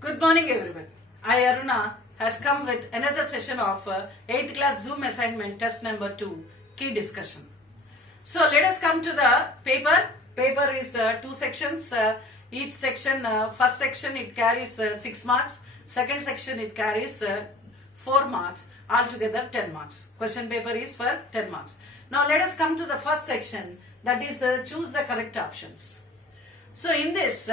Good morning everyone. I Aruna has come with another session of 8th class Zoom assignment test number 2 key discussion. So let us come to the paper. Paper is two sections. Each section, first section it carries 6 marks. Second section it carries 4 marks. Altogether 10 marks. Question paper is for 10 marks. Now let us come to the first section, that is choose the correct options. So in this,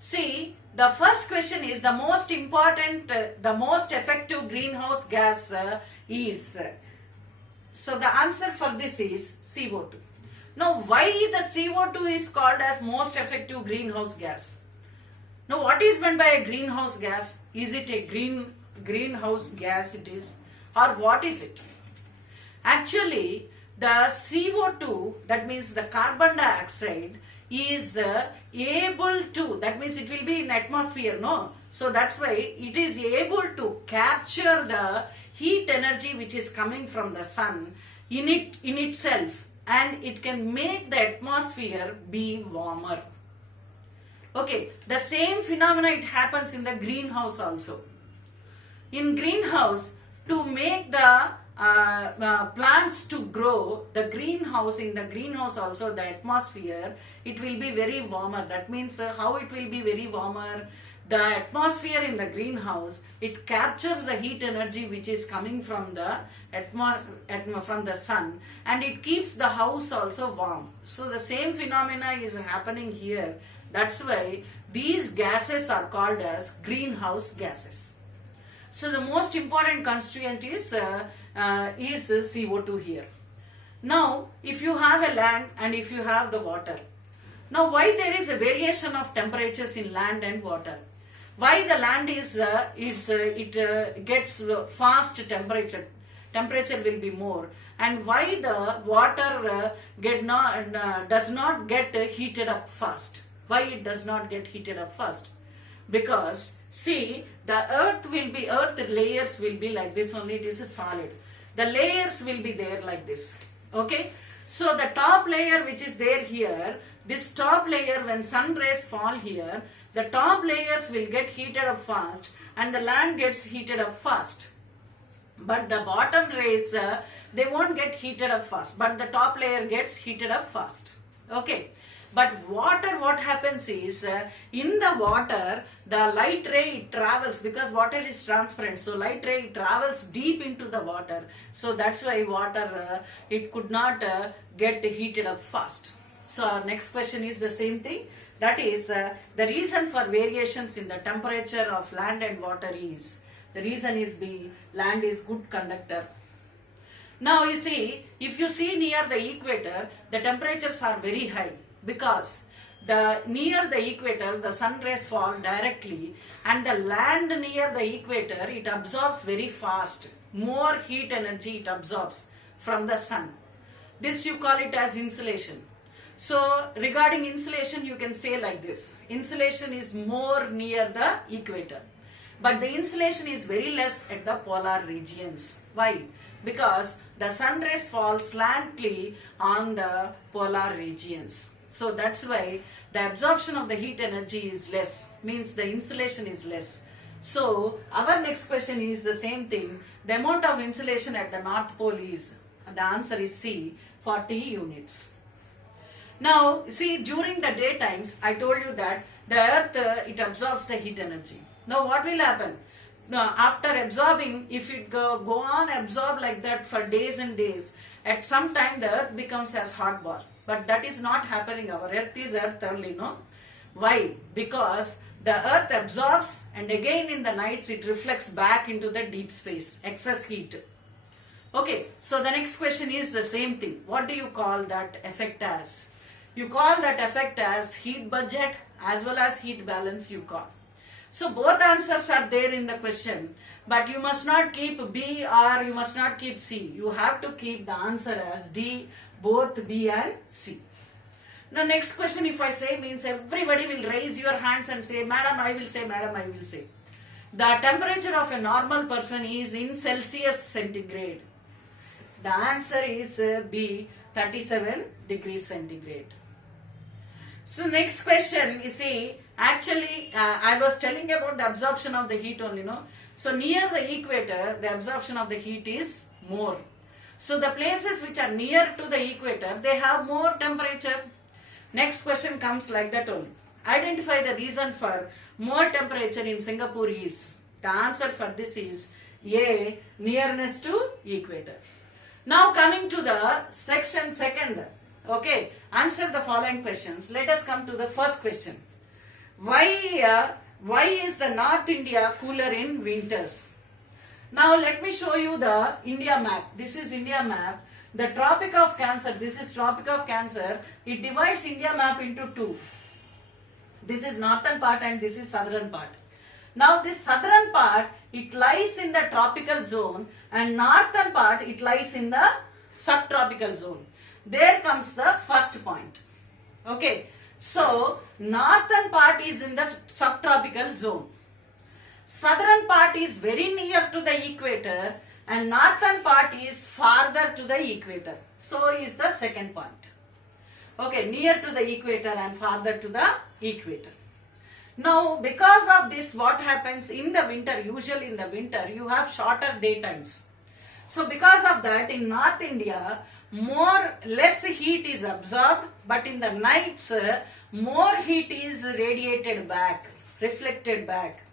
see, the first question is the most important, the most effective greenhouse gas is. So the answer for this is CO2. Now why the CO2 is called as most effective greenhouse gas? Now what is meant by a greenhouse gas? Is it a greenhouse gas it is, or what is it? Actually, the CO2, that means the carbon dioxide, is able to, that means it will be in atmosphere, no? So that's why it is able to capture the heat energy which is coming from the sun in itself, and it can make the atmosphere be warmer. Okay, the same phenomena it happens in the greenhouse also. In greenhouse, to make the plants to grow, the greenhouse, in the greenhouse also the atmosphere, it will be very warmer. That means how it will be very warmer? The atmosphere in the greenhouse, it captures the heat energy which is coming from the from the sun, and it keeps the house also warm. So the same phenomena is happening here. That's why these gases are called as greenhouse gases. So the most important constituent is CO2 here. Now, if you have a land and if you have the water, now why there is a variation of temperatures in land and water? Why the land gets fast temperature will be more, and why the water does not get heated up fast? Why it does not get heated up fast? Because see, the earth layers will be like this only, it is a solid. The layers will be there like this. Okay, so the top layer which is there here, this top layer, when sun rays fall here, the top layers will get heated up fast and the land gets heated up fast. But the bottom rays, they won't get heated up fast, but the top layer gets heated up fast. Okay. But water, what happens is, in the water, the light ray travels, because water is transparent. So light ray travels deep into the water. So that's why water, it could not get heated up fast. So next question is the same thing. That is, the reason for variations in the temperature of land and water is, the reason is B, land is good conductor. Now you see, if you see near the equator, the temperatures are very high, because near the equator the sun rays fall directly, and the land near the equator, it absorbs very fast, more heat energy it absorbs from the sun. This you call it as insulation. So regarding insulation, you can say like this: insulation is more near the equator, but the insulation is very less at the polar regions. Why? Because the sun rays fall slantly on the polar regions. So that's why the absorption of the heat energy is less, means the insulation is less. So our next question is the same thing. The amount of insulation at the North Pole is, the answer is C, 40 units. Now see, during the daytimes, I told you that the earth, it absorbs the heat energy. Now what will happen? Now, after absorbing, if it go on absorb like that for days and days, at some time the earth becomes as hot ball. But that is not happening. Our earth is earth only, no? Why? Because the earth absorbs, and again in the nights it reflects back into the deep space, excess heat. Okay, so the next question is the same thing. What do you call that effect as? You call that effect as heat budget as well as heat balance you call. So both answers are there in the question, but you must not keep B or you must not keep C. You have to keep the answer as D, both B and C. Now next question, if I say, means everybody will raise your hands and say, Madam, I will say, Madam, I will say. The temperature of a normal person is in Celsius centigrade. The answer is B, 37 degrees centigrade. So next question, you see, Actually, I was telling about the absorption of the heat only, no? So near the equator, the absorption of the heat is more. So the places which are near to the equator, they have more temperature. Next question comes like that only. Identify the reason for more temperature in Singapore is. The answer for this is A, nearness to equator. Now coming to the section second. Okay, answer the following questions. Let us come to the first question. Why is the North India cooler in winters? Now let me show you the India map. This is India map. The Tropic of Cancer, this is Tropic of Cancer. It divides India map into two. This is northern part and this is southern part. Now this southern part, it lies in the tropical zone, and northern part, it lies in the subtropical zone. There comes the first point. Okay. So northern part is in the subtropical zone. Southern part is very near to the equator and northern part is farther to the equator. So is the second point. Okay, near to the equator and farther to the equator. Now because of this, what happens in the winter, usually in the winter you have shorter daytimes. So because of that, in North India, less heat is absorbed, but in the nights more heat is radiated back, reflected back.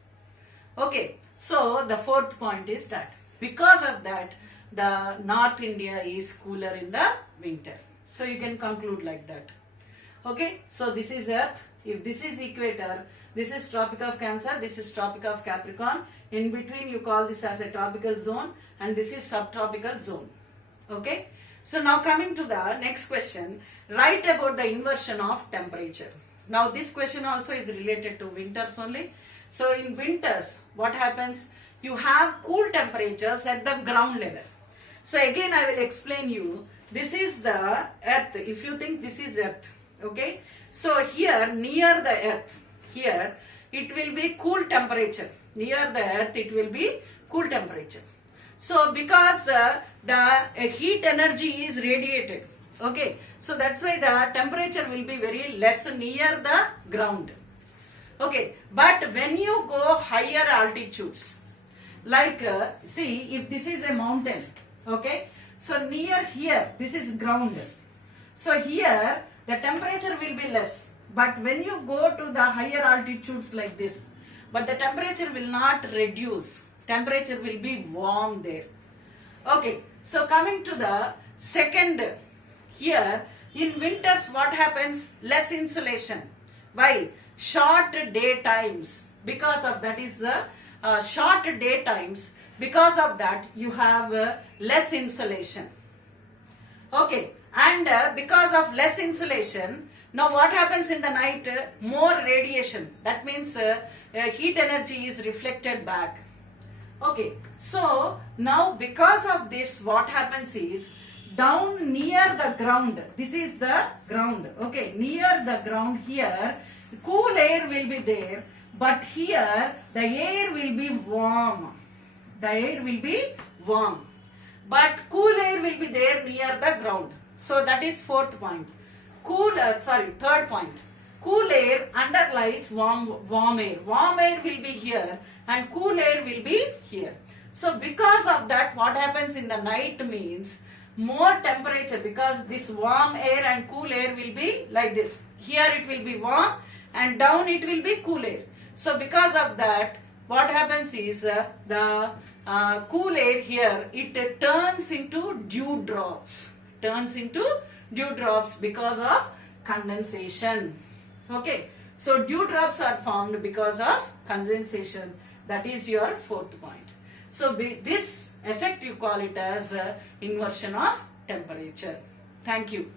Okay, so the fourth point is that because of that, the North India is cooler in the winter. So you can conclude like that. Okay, so this is Earth. If this is equator, this is Tropic of Cancer, this is Tropic of Capricorn. In between you call this as a tropical zone, and this is subtropical zone. Okay. So now coming to the next question, write about the inversion of temperature. Now this question also is related to winters only. So in winters, what happens? You have cool temperatures at the ground level. So again I will explain you. This is the Earth. If you think this is Earth, okay. So here near the Earth, here it will be cool temperature. Near the Earth it will be cool temperature. So because the heat energy is radiated, okay, so that's why the temperature will be very less near the ground. Okay, but when you go higher altitudes, like see, if this is a mountain, okay, so near here this is ground, so here the temperature will be less, but when you go to the higher altitudes like this, but the temperature will not reduce, temperature will be warm there. Okay, so coming to the second, here in winters what happens? Less insulation. Why? Short day times. Because of that is the short day times. Because of that you have less insulation. Okay, and because of less insulation, now what happens in the night? More radiation. That means heat energy is reflected back. Okay, so now because of this, what happens is, down near the ground, this is the ground, okay, near the ground here, cool air will be there, but here the air will be warm. The air will be warm, but cool air will be there near the ground. So that is fourth point. Third point. Cool air underlies warm air. Warm air will be here and cool air will be here. So because of that, what happens in the night means more temperature, because this warm air and cool air will be like this. Here it will be warm and down it will be cool air. So because of that, what happens is the cool air here, it turns into dew drops. Turns into dew drops because of condensation. Okay, so dew drops are formed because of condensation. That is your fourth point. So this effect you call it as inversion of temperature. Thank you.